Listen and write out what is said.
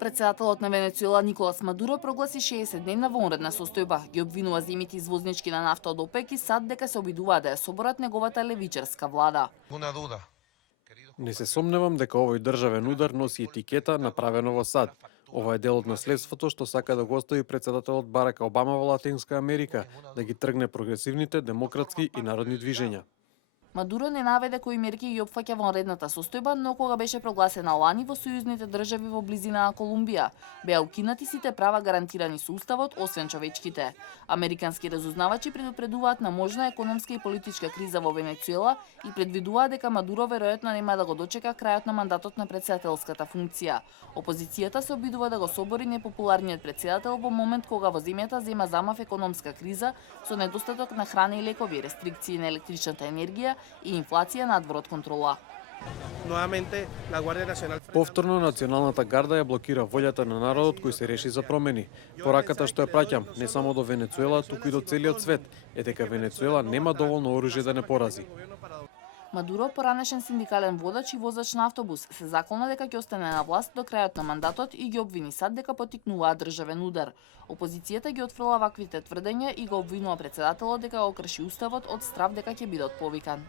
Председателот на Венецуела Николас Мадуро прогласи 60-дневна вонредна состојба. Ги обвинува земјите извознички на нафта од ОПЕК и САД дека се обидуваат да ја соборат неговата левичарска влада. Не се сомневам дека овој државен удар носи етикета направено во САД. Ова е дел од наследството што сака да го остави председателот Барак Обама во Латинска Америка, да ги тргне прогресивните, демократски и народни движења. Мадуро не наведе кои мерки ги опфаќа вонредната состојба, но кога беше прогласена лани во сојузните држави во близина на Колумбија, беа укинати сите права гарантирани со уставот, освен човечките. Американски разузнавачи предупредуваат на можна економска и политичка криза во Венецуела и предвидуваат дека Мадуро веројатно нема да го дочека крајот на мандатот на председателската функција. Опозицијата се обидува да го собори непопуларниот председател во момент кога во земјата зема замав економска криза со недостаток на храна и лекови, рестрикции на електричната енергија и инфлација надвор од контрола. Повторно Националната гарда ја блокира волјата на народот кој се реши за промени. Пораката што ја праќам не само до Венецуела, туку и до целиот свет е дека Венецуела нема доволно оружје да не порази. Мадуро, поранешен синдикален водач и возач на автобус, се заколна дека ќе остане на власт до крајот на мандатот и ги обвини САД дека потикнуваат државен удар. Опозицијата ги отфрла ваквите тврдења и го обвинува председателот дека го крши уставот од страв дека ќе биде отповикан.